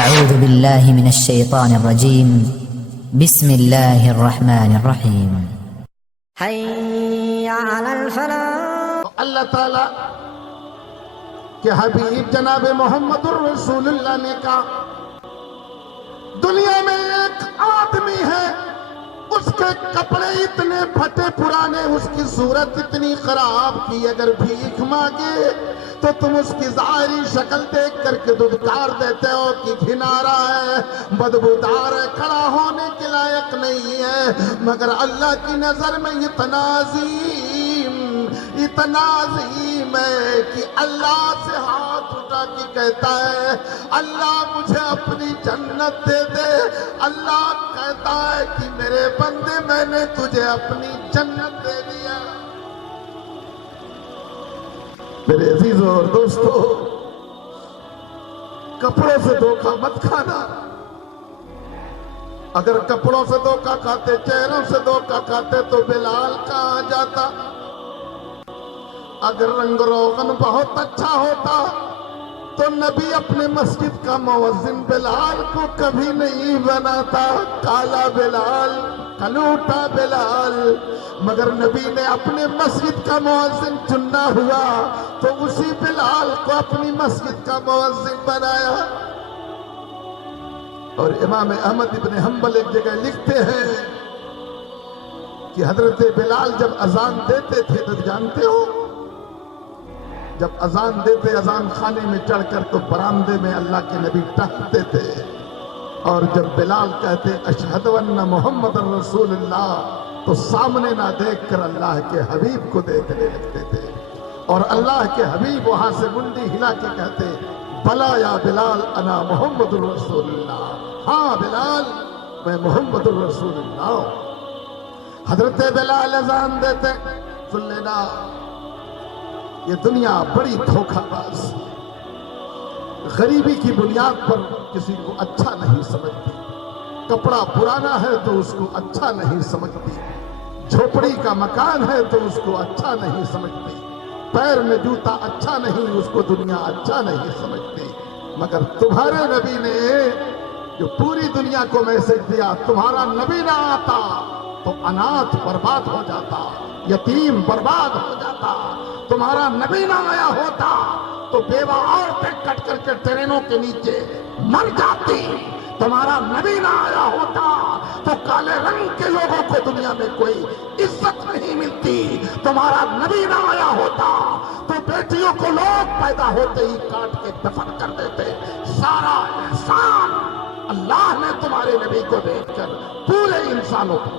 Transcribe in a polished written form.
أعوذ بالله من الشيطان الرجيم. بسم الله الرحمن الرحيم. حي على الفلاح. اللہ تعالیٰ کے حبیب جناب محمد الرسول اللہ نے کہا دنیا میں ایک آدمی ہے، اس کے کپڑے اتنے پھٹے پرانے، اس کی صورت اتنی خراب کی، اگر بھیک مانگے تو تم اس کی ظاہری شکل دیکھ کر کے دھتکار دیتے ہو کہ گھنارا ہے، بدبودار ہے، کھڑا ہونے کے لائق نہیں ہے، مگر اللہ کی نظر میں اتنا عظیم ہے کہ اللہ سے ہاتھ اٹھا کے کہتا ہے اللہ مجھے اپنی جنت دے دے۔ اللہ کہتا ہے کہ میرے بندے میں نے تجھے اپنی جنت دے دیا۔ میرے عزیزوں اور دوستو، کپڑوں سے دھوکہ مت کھانا۔ اگر کپڑوں سے دھوکہ کھاتے، چہروں سے دھوکہ کھاتے تو بلال کہاں جاتا؟ اگر رنگ روغن بہت اچھا ہوتا تو نبی اپنے مسجد کا مؤذن بلال کو کبھی نہیں بناتا۔ کالا بلال، کلوٹا بلال، مگر نبی نے اپنے مسجد کا مؤذن چننا ہوا تو اسی بلال کو اپنی مسجد کا مؤذن بنایا۔ اور امام احمد ابن حنبل ایک جگہ لکھتے ہیں کہ حضرت بلال جب اذان دیتے تھے تو جانتے ہو، جب اذان دیتے اذان خانے میں چڑھ کر تو برآمدے میں اللہ کے نبی ٹہلتے تھے، اور جب بلال کہتے اشہد ان محمد رسول اللہ تو سامنے نہ دیکھ کر اللہ کے حبیب کو دیکھنے لگتے تھے، اور اللہ کے حبیب وہاں سے منڈی ہلا کے کہتے بلا یا بلال انا محمد رسول اللہ، ہاں بلال میں محمد رسول اللہ ہوں۔ حضرت بلال اذان دیتے، سن لینا یہ دنیا بڑی دھوکہ باز، غریبی کی بنیاد پر کسی کو اچھا نہیں سمجھتی، کپڑا پرانا ہے تو اس کو اچھا نہیں سمجھتی، جھوپڑی کا مکان ہے تو اس کو اچھا نہیں سمجھتی، پیر میں جوتا اچھا نہیں، اس کو دنیا اچھا نہیں سمجھتی۔ مگر تمہارے نبی نے جو پوری دنیا کو میسج دیا، تمہارا نبی نہ آتا تو اناتھ برباد ہو جاتا، یتیم برباد ہو جاتا، تمہارا نبی نہ آیا ہوتا تو بیوہ عورتیں کٹ کر کے ٹرینوں کے نیچے مر جاتی، تمہارا نبی نہ آیا ہوتا تو کالے رنگ کے لوگوں کو دنیا میں کوئی عزت نہیں ملتی، تمہارا نبی نہ آیا ہوتا تو بیٹیوں کو لوگ پیدا ہوتے ہی کاٹ کے دفن کر دیتے۔ سارا احسان اللہ نے تمہارے نبی کو دیکھ کر پورے انسانوں کو